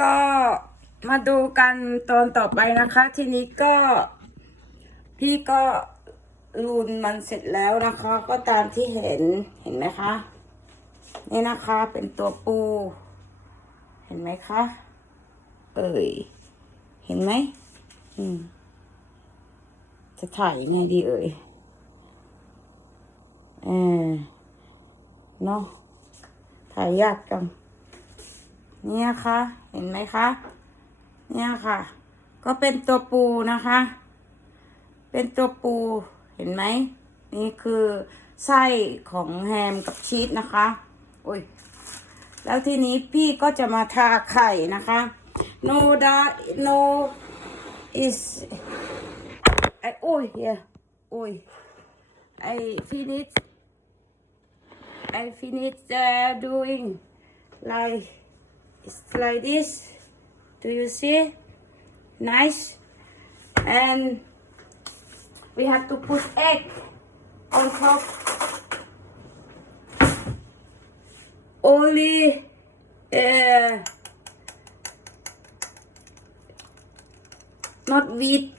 ก็มาดูกันตอนต่อไปนะคะ ทีนี้ก็ พี่ก็รูนมันเสร็จแล้วนะคะ ก็ตามที่เห็นเห็นไหมคะ นี่นะคะเป็นตัวปู เห็นไหมคะ เอ่ย เห็นไหมอืม จะถ่ายไงดีเอ่ยเออเนาะถ่ายยากจัง เนี่ยค่ะ เห็นไหมคะ เนี่ยค่ะ ก็เป็นตัวปูนะคะ เป็นตัวปูเห็นไหม นี่คือไส้ของแฮมกับชีสนะคะโอ้ยแล้วทีนี้พี่ก็จะมาทาไข่นะคะ no da no is ไอโอ้ยเฮียโอ้ย I finish I finish uh, doing like it's like this. Do you see? Nice. And we have to put egg on top. Only uh, not wheat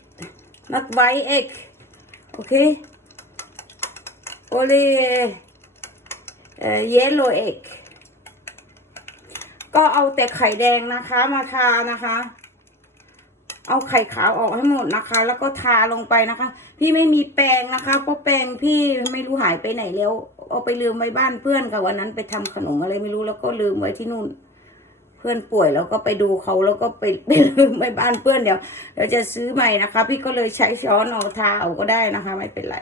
not white egg okay? Only uh, yellow egg ก็เอาแต่ไข่แดงนะคะ มาทานะคะ เอาไข่ขาวออกให้หมดนะคะ แล้วก็ทาลงไปนะคะ พี่ไม่มีแปรงนะคะเพราะแปรงพี่ไม่รู้หายไปไหนแล้ว เอาไปลืมไว้บ้านเพื่อนกับวันนั้นไปทำขนมอะไรไม่รู้แล้วก็ลืมไว้ที่นู่น เพื่อนป่วยแล้วก็ไปดูเขาแล้วก็ไปไปลืมไว้บ้านเพื่อนเดี๋ยวเดี๋ยวจะซื้อใหม่นะคะ พี่ก็เลยใช้ช้อนเอาทาเอาก็ได้นะคะ ไม่เป็นไร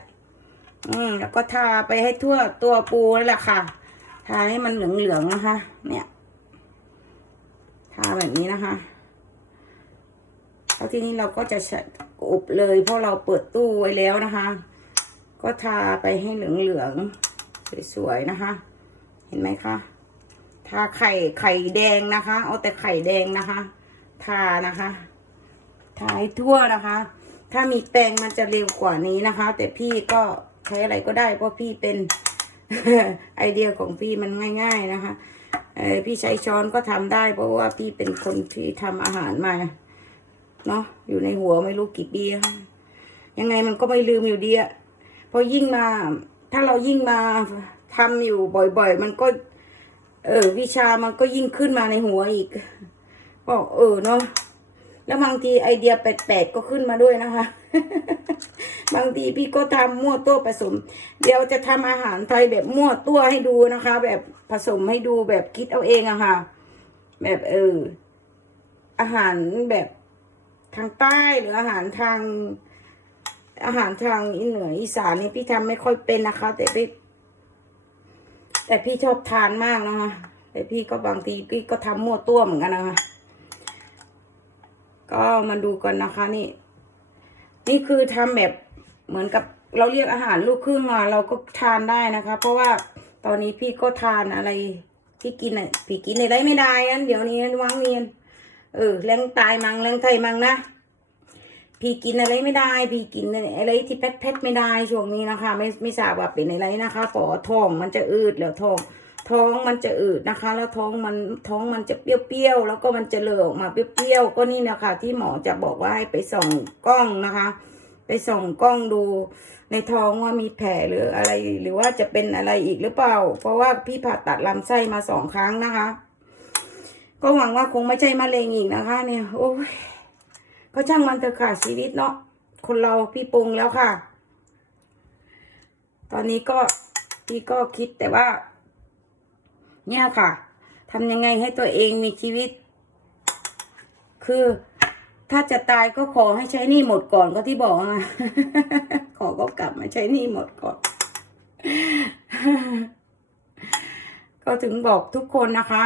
อืมแล้วก็ทาไปให้ทั่วตัวปูนั่นแหละค่ะ ทาให้มันเหลืองๆนะคะ เนี่ยาแบบนี้นะคะแล้วทีนี้เราก็จะอบเลยเพราะเราเปิดตู้ไว้แล้วนะคะ ก็ทาไปให้เหลืองๆสวยๆนะคะ เห็นไหมคะทาไข่ไข่แดงนะคะ เอาแต่ไข่แดงนะคะ ทานะคะทาให้ทั่วนะคะ ถ้ามีแปรงมันจะเร็วกว่านี้นะคะ แต่พี่ก็ใช้อะไรก็ได้เพราะพี่เป็นไอเดียของพี่มันง่าย ๆนะคะ พี่ใช้ช้อนก็ทำได้ เพราะว่าพี่เป็นคนที่ทำอาหารมาเนาะอยู่ในหัวไม่รู้กี่ปียังไงมันก็ไม่ลืมอยู่ดีอะพอยิ่งมา ถ้าเรายิ่งมาทำอยู่บ่อย ๆ มันก็ เออวิชามันก็ยิ่งขึ้นมาในหัวอีกบอกเออเนาะ แล้วบางทีไอเดียแปลกๆก็ขึ้นมาด้วยนะคะ บางทีพี่ก็ทำมั่วตัวผสม เดี๋ยวจะทำอาหารไทยแบบมั่วตัวให้ดูนะคะ แบบผสมให้ดูแบบคิดเอาเองอะค่ะ แบบเอออาหารแบบทางใต้หรืออาหารทาง อาหารทางอีเหนืออีสานนี่พี่ทำไม่ค่อยเป็นนะคะ แต่พี่แต่พี่ชอบทานมากนะคะแต่พี่ก็บางทีพี่ก็ทำมั่วตัวเหมือนกันนะคะ ก็มาดูกันนะคะนี่ นี่คือทำแบบเหมือนกับเราเรียกอาหารลูกครึ่งอะเราก็ทานได้นะคะ เพราะว่าตอนนี้พี่ก็ทานอะไรที่กินอะพี่กินอะไรไม่ได้อันเดี๋ยวนี้วังเนียนเออแรงตายมังแรงไทยมังนะพี่กินอะไรไม่ได้ พี่กินอะไรที่แพทๆไม่ได้ช่วงนี้นะคะ ไม่ไม่ทราบว่าเป็นอะไรนะคะปอท้องมันจะอืดแล้วท้อง ท้องมันจะอืดนะคะ แล้วท้องมันท้องมันจะเปรี้ยวๆแล้วก็มันจะเลอะออกมาเปรี้ยวๆก็นี่นะคะ ที่หมอจะบอกว่าให้ไปส่องกล้องนะคะ ไปส่องกล้องดู ในท้องว่ามีแผลหรืออะไร หรือว่าจะเป็นอะไรอีกหรือเปล่า เพราะว่าพี่ผ่าตัดลำไส้มาสองครั้งนะคะ ก็หวังว่าคงไม่ใช่มะเร็งอีกนะคะ เนี่ยโอ้ยก็ช่างมันเถอะค่ะชีวิตเนาะคนเราพี่ปรุงแล้วค่ะ ตอนนี้ก็พี่ก็คิดแต่ว่า เนี่ยค่ะทำยังไงให้ตัวเองมีชีวิต คือถ้าจะตายก็ขอให้ใช้หนี้หมดก่อนก็ที่บอกนะขอก็กลับมาใช้หนี้หมดก่อน ก็ถึงบอกทุกคนนะคะ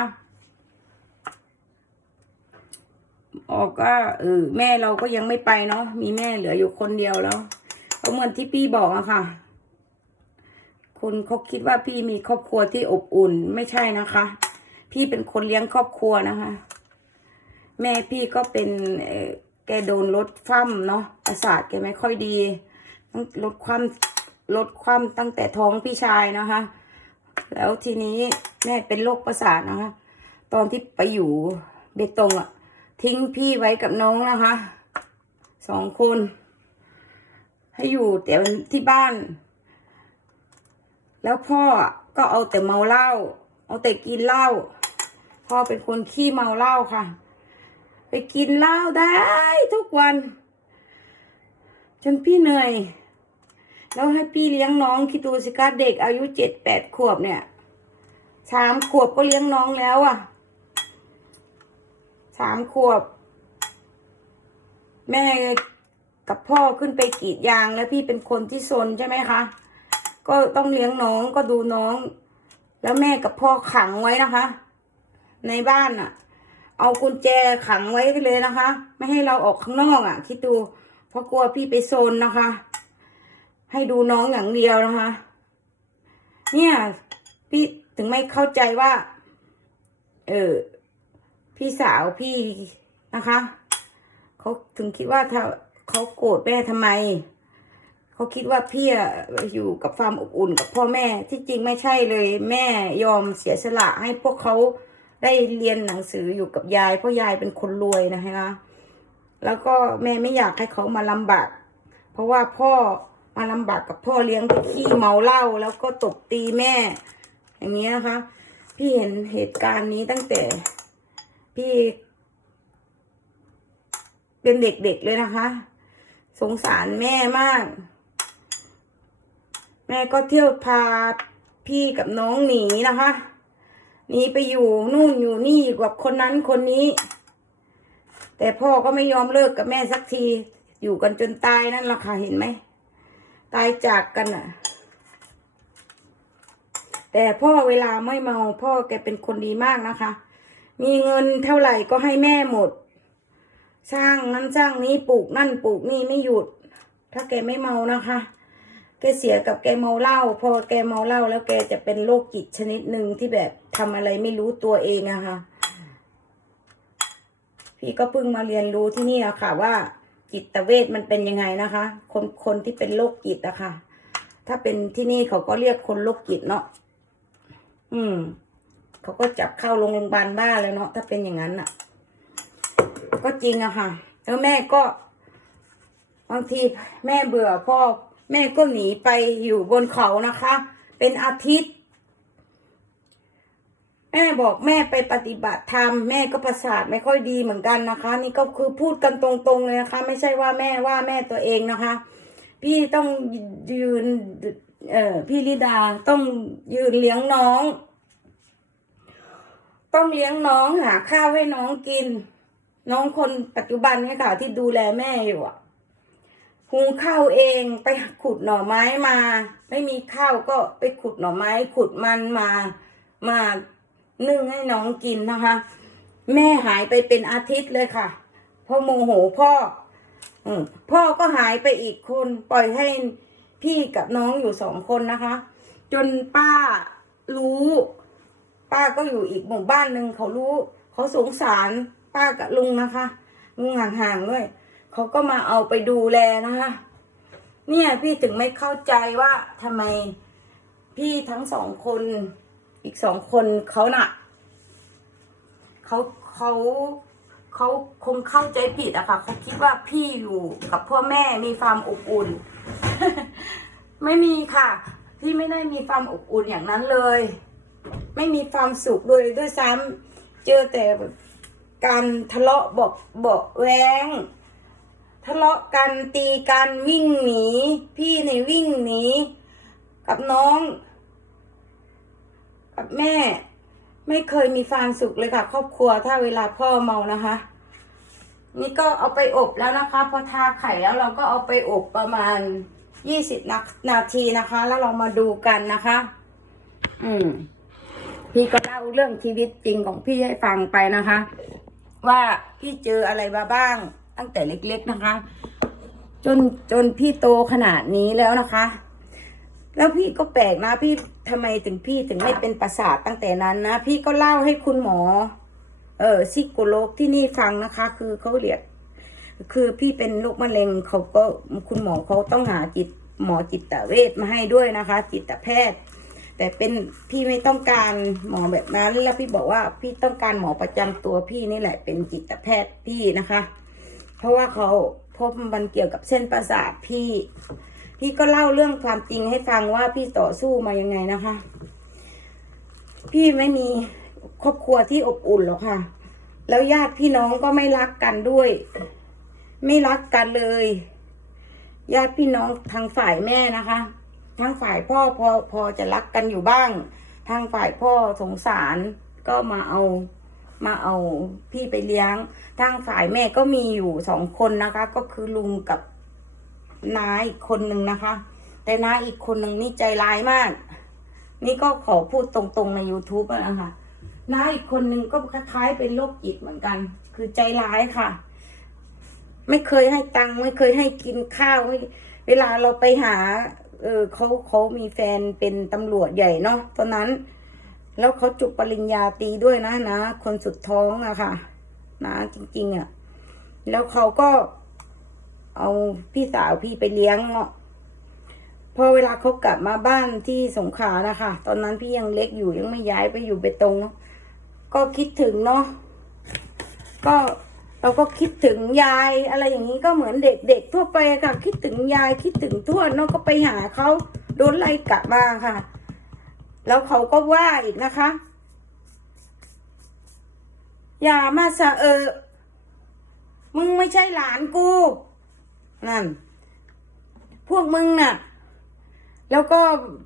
ออกก็เออแม่เราก็ยังไม่ไปเนาะมีแม่เหลืออยู่คนเดียวแล้วก็เหมือนที่พี่บอกอะค่ะ คนเขาคิดว่าพี่มีครอบครัวที่อบอุ่นไม่ใช่นะคะ พี่เป็นคนเลี้ยงครอบครัวนะคะ แม่พี่ก็เป็นแกโดนลดฟั่มเนาะประสาทแกไม่ค่อยดีต้องลดความลดความตั้งแต่ท้องพี่ชายนะคะ แล้วทีนี้แม่เป็นโรคประสาทนะคะ ตอนที่ไปอยู่เบตงอะทิ้งพี่ไว้กับน้องนะคะสองคน ให้อยู่แต่ที่บ้าน แล้วพ่อก็เอาแต่เมาเหล้าเอาแต่กินเหล้าพ่อเป็นคนขี้เมาเหล้าค่ะ ไปกินเหล้าได้ทุกวัน จนพี่เหนื่อย แล้วให้พี่เลี้ยงน้องคิดดูสิคะเด็กอายุเจ็ดแปดขวบเนี่ยสามขวบก็เลี้ยงน้องแล้วอะ่ะสามขวบ แม่กับพ่อขึ้นไปกรีดยางแล้วพี่เป็นคนที่ซนใช่ไหมคะ ก็ต้องเลี้ยงน้องก็ดูน้อง แล้วแม่กับพ่อขังไว้นะคะ ในบ้านอะ่ะ เอากุญแจขังไว้เลยนะคะ ไม่ให้เราออกข้างนอกอะ่ะ คิดดูเพราะกลัวพี่ไปโซนนะคะ ให้ดูน้องอย่างเดียวนะคะ เนี่ย พี่ถึงไม่เข้าใจว่า เออพี่สาวพี่นะคะเขาถึงคิดว่าถ้าเขาโกรธแม่ทำไม เขาคิดว่าพี่อยู่กับความอบอุ่นกับพ่อแม่ที่จริงไม่ใช่เลย แม่ยอมเสียสละให้พวกเขาได้เรียนหนังสืออยู่กับยาย เพราะยายเป็นคนรวยนะคะแล้วก็แม่ไม่อยากให้เขามาลำบากเพราะว่าพ่อมาลำบากกับพ่อเลี้ยงที่ขี้เมาเหล้าแล้วก็ตบตีแม่ อย่างนี้นะคะ พี่เห็นเหตุการณ์นี้ตั้งแต่พี่ เป็นเด็กๆเลยนะคะ สงสารแม่มาก แม่ก็เที่ยวพาพี่กับน้องหนีนะคะหนีไปอยู่นู่นอยู่นี่อยู่กับคนนั้นคนนี้ แต่พ่อก็ไม่ยอมเลิกกับแม่สักที อยู่กันจนตายนั่นแหละค่ะเห็นไหมตายจากกันอะ แต่พ่อเวลาไม่เมาพ่อแกเป็นคนดีมากนะคะ มีเงินเท่าไหร่ก็ให้แม่หมด สร้างนั้นสร้างนี้ปลูกนั่นปลูกนี่ไม่หยุด ถ้าแกไม่เมานะคะ แกเสียกับแกเมาเหล้าพอแกเมาเหล้าแล้วแกจะเป็นโรคจิตชนิดหนึ่งที่แบบทำอะไรไม่รู้ตัวเองอะค่ะ พี่ก็เพิ่งมาเรียนรู้ที่นี่อะค่ะ ว่าจิตเวชมันเป็นยังไงนะคะ คนคนที่เป็นโรคจิตอะค่ะ ถ้าเป็นที่นี่เขาก็เรียกคนโรคจิตเนาะอืม เขาก็จับเข้าโรงพยาบาลบ้าแล้วเนาะถ้าเป็นอย่างนั้นอะก็จริงอะค่ะ แล้วแม่ก็บางทีแม่เบื่อพ่อ แม่ก็หนีไปอยู่บนเขานะคะ เป็นอาทิตย์ แม่บอกแม่ไปปฏิบัติธรรมแม่ก็ประสาทไม่ค่อยดีเหมือนกันนะคะ นี่ก็คือพูดกันตรงๆเลยนะคะ ไม่ใช่ว่าแม่ว่าแม่ตัวเองนะคะ พี่ต้องยืนเอ่อพี่ลิดาต้องยืนเลี้ยงน้อง ต้องเลี้ยงน้องหาข้าวให้น้องกิน น้องคนปัจจุบันนี่ค่ะที่ดูแลแม่อยู่อะ หุงข้าวเองไปขุดหน่อไม้มา ไม่มีข้าวก็ไปขุดหน่อไม้ ขุดมันมา มานึ่งให้น้องกินนะคะ แม่หายไปเป็นอาทิตย์เลยค่ะพราะโมโหพ่อพ่อก็หายไปอีกคนปล่อยให้พี่กับน้องอยู่สองคนนะคะ จนป้ารู้ ป้าก็อยู่อีกหมู่บ้านหนึ่งเขารู้ เขาสงสารป้ากับลุงนะคะลุงห่างๆด้วย เขาก็มาเอาไปดูแลนะคะ เนี่ยพี่ถึงไม่เข้าใจว่าทำไมพี่ทั้งสองคนอีกสองคนเขาน่ะเขาเขาเขาคงเข้าใจผิดอะค่ะเขาคิดว่าพี่อยู่กับพ่อแม่มีความอบอุ่น ไม่มีค่ะ พี่ไม่ได้มีความอบอุ่นอย่างนั้นเลย ไม่มีความสุขเลยด้วยซ้ำเจอแต่การทะเลาะบอกบอกแวง ทะเลาะกันตีกันวิ่งหนี พี่ในยวิ่งหนี กับน้อง กับแม่ ไม่เคยมีความสุขเลยค่ะ ครอบครัวถ้าเวลาพ่อเมานะคะ นี่ก็เอาไปอบแล้วนะคะ พอทาไข่แล้วเราก็เอาไปอบประมาณยี่สิบนาทีนะคะ แล้วเรามาดูกันนะคะ อืม พี่ก็เล่าเรื่องชีวิตจริงของพี่ให้ฟังไปนะคะ ว่าพี่เจออะไรมาบ้าง ตั้งแต่เล็กๆนะคะ จนจนพี่โตขนาดนี้แล้วนะคะ แล้วพี่ก็แปลกนะ พี่ทำไมถึงพี่ถึงไม่เป็นประสาทตั้งแต่นั้นนะ พี่ก็เล่าให้คุณหมอ เออซิโกโลกที่นี่ฟังนะคะ คือเขาเรียก คือพี่เป็นโรคมะเร็งเขาก็คุณหมอเขาต้องหาจิตหมอจิตเวชมาให้ด้วยนะคะ จิตแพทย์แต่เป็นพี่ไม่ต้องการหมอแบบนั้น แล้วพี่บอกว่าพี่ต้องการหมอประจำตัวพี่นี่แหละเป็นจิตแพทย์พี่นะคะ เพราะว่าเขาพบมันเกี่ยวกับเส้นประสาทพี่ พี่ก็เล่าเรื่องความจริงให้ฟังว่าพี่ต่อสู้มายังไงนะคะ พี่ไม่มีครอบครัวที่อบอุ่นหรอกค่ะ แล้วญาติพี่น้องก็ไม่รักกันด้วย ไม่รักกันเลย ญาติพี่น้องทางฝ่ายแม่นะคะ ทางฝ่ายพ่อพอพอจะรักกันอยู่บ้าง ทางฝ่ายพ่อสงสารก็มาเอา มาเอาพี่ไปเลี้ยง ทางฝ่ายแม่ก็มีอยู่สองคนนะคะ ก็คือลุงกับน้าอีกคนนึงนะคะ แต่น้าอีกคนนึงนี่ใจร้ายมาก นี่ก็ขอพูดตรงๆใน YouTube นะคะน้าอีกคนนึงก็คล้ายๆเป็นโรคจิตเหมือนกัน คือใจร้ายค่ะ ไม่เคยให้ตังค์ไม่เคยให้กินข้าวเวลาเราไปหา เออเขาเขามีแฟนเป็นตำรวจใหญ่เนาะตอนนั้น แล้วเขาจบปริญญาตีด้วยนะนะ คนสุดท้องอะค่ะ นะจริง ๆอะแล้วเขาก็เอาพี่สาวพี่ไปเลี้ยงเนาะพอเวลาเขากลับมาบ้านที่สงขลานะคะ ตอนนั้นพี่ยังเล็กอยู่ยังไม่ย้ายไปอยู่เบตงเนาะก็คิดถึงเนาะก็เราก็คิดถึงยายอะไรอย่างนี้ก็เหมือนเด็กๆทั่วไปค่ะ คิดถึงยายคิดถึงทวดเนาะก็ไปหาเขาโดนไล่กลับมาค่ะ แล้วเขาก็ว่าอีกนะคะ อย่ามาสะเออ มึงไม่ใช่หลานกู นั่น พวกมึงน่ะ แล้วก็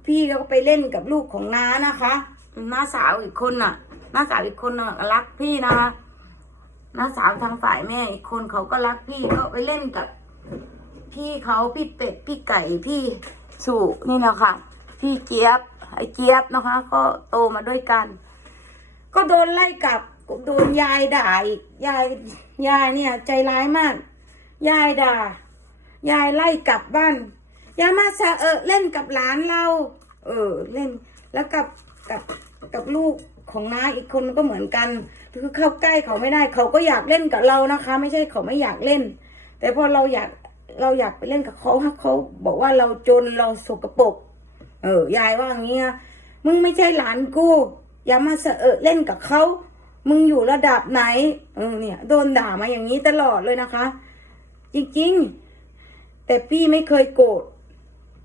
พี่ก็ไปเล่นกับลูกของน้านะคะน้าสาวอีกคนน่ะน้าสาวอีกคนน่ะรักพี่นะคะน้าสาวทางฝ่ายแม่อีกคนเขาก็รักพี่ก็ไปเล่นกับ พี่เขาพี่เป็ดพี่ไก่พี่สุนี่นะคะพี่เจี๊ยบ ไอ้เจี๊ยบนะคะ ก็โตมาด้วยกัน ก็โดนไล่กลับโดนยายด่าอีกยายยายเนี่ย ใจร้ายมาก ยายด่า ยายไล่กลับบ้านย่ามาสะเออเล่นกับหลานเรา เออเล่น แล้วกับกับกับลูกของน้าอีกคนก็เหมือนกัน คือเข้าใกล้เขาไม่ได้ เขาก็อยากเล่นกับเรานะคะ ไม่ใช่เขาไม่อยากเล่น แต่พอเราอยากเราอยากไปเล่นกับเขาเขาบอกว่าเราจนเราสกปรก เออยายว่าอย่างนี้มึงไม่ใช่หลานกู อย่ามาเสอะเล่นกับเขามึงอยู่ระดับไหน เออเนี่ย โดนด่ามาอย่างนี้ตลอดเลยนะคะ จริงๆ แต่พี่ไม่เคยโกรธ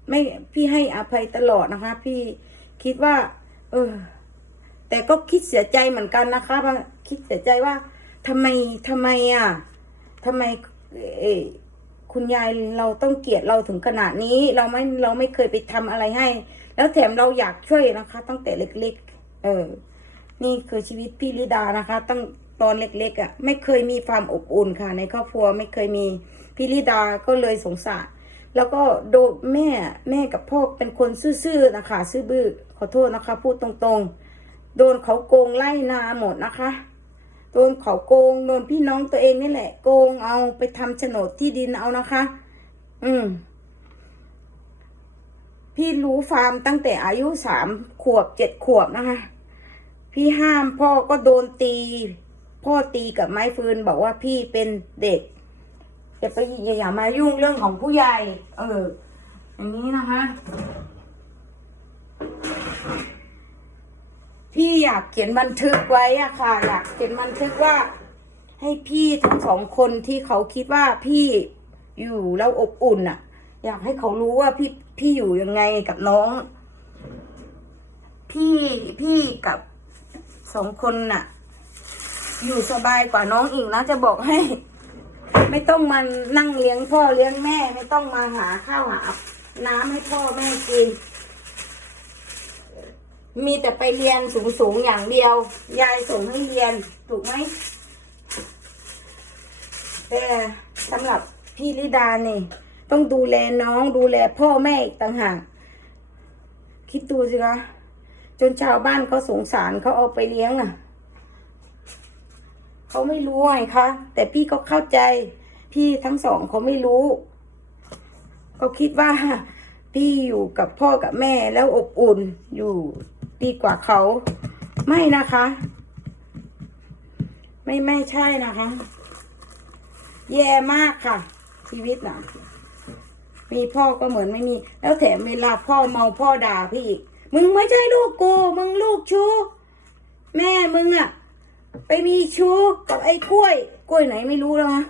ไม่พี่ให้อภัยตลอดนะคะ พี่คิดว่า เออ แต่ก็คิดเสียใจเหมือนกันนะคะคิดเสียใจว่าทำไมทำไมอะทำไมเออ คุณยายเราต้องเกลียดเราถึงขนาดนี้เราไม่เราไม่เคยไปทำอะไรให้ แล้วแถมเราอยากช่วยนะคะ ตั้งแต่เล็ก ๆ เออ นี่คือชีวิตพี่ลิดานะคะ ตั้งตอนเล็กๆอะ่ะ ไม่เคยมีความอบอุ่นค่ะ ในครอบครัวไม่เคยมีพี่ลิดาก็เลยสงสารแล้วก็โดนแม่แม่กับพ่อเป็นคนซื่อๆนะคะ ซื่อบื้อขอโทษนะคะ พูดตรงๆ โดนเขาโกงไล่นาหมดนะคะ ดนเขาโกงโดนพี่น้องตัวเองนี่แหละ โกงเอาไปทำโฉนดที่ดินเอานะคะ อืม พี่รู้ฟาร์มตั้งแต่อายุสามขวบเจ็ดขวบนะคะ พี่ห้ามพ่อก็โดนตี พ่อตีกับไม้ฟืนบอกว่าพี่เป็นเด็กอย่าไปอย่ามายุ่งเรื่องของผู้ใหญ่ เอออย่างนี้นะคะ พี่อยากเขียนบันทึกไว้อะค่ะ อยากเขียนบันทึกว่า ให้พี่ทั้งสองคนที่เขาคิดว่าพี่อยู่แล้วอบอุ่นอะอยากให้เขารู้ว่าพี่พี่อยู่ยังไงกับน้อง พี่พี่กับสองคนน่ะ อยู่สบายกว่าน้องอีกนะจะบอกให้ ไม่ต้องมานั่งเลี้ยงพ่อเลี้ยงแม่ ไม่ต้องมาหาข้าวหาน้ำให้พ่อแม่กิน มีแต่ไปเรียนสูงๆอย่างเดียว ยายส่งให้เรียนถูกไหมแต่สำหรับพี่ลิดาเนี่ยต้องดูแลน้องดูแลพ่อแม่อีกต่างหากคิดดูสิคะจนชาวบ้านเขาสงสารเขาเอาไปเลี้ยงน่ะเขาไม่รู้ไงคะแต่พี่ก็เข้าใจ พี่ทั้งสองเขาไม่รู้เขาคิดว่าพี่อยู่กับพ่อกับแม่แล้วอบอุ่นอยู่ ดีกว่าเขาไม่นะคะ ไม่ไม่ใช่นะคะ แย่มากค่ะ ชีวิตน่ะมีพ่อก็เหมือนไม่มี แล้วแถมเวลาพ่อเมาพ่อด่าพี่อีกมึงไม่ใช่ลูกกูมึงลูกชู้แม่มึงอะไปมีชู้กับไอ้กล้วย กล้วยไหนไม่รู้แล้วนะ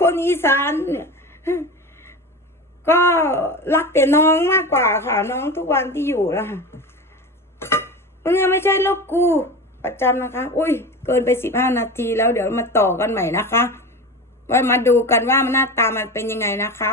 คนอีสานเนี่ย ก็รักแต่น้องมากกว่าค่ะ น้องทุกวันที่อยู่แล้วค่ะมึงอไม่ใช่ลูกกู ประจำนะคะ อุ้ย เกินไปสิบห้านาทีแล้วเดี๋ยวมาต่อกันใหม่นะคะไว้มาดูกันว่ามันหน้าตามันเป็นยังไงนะคะ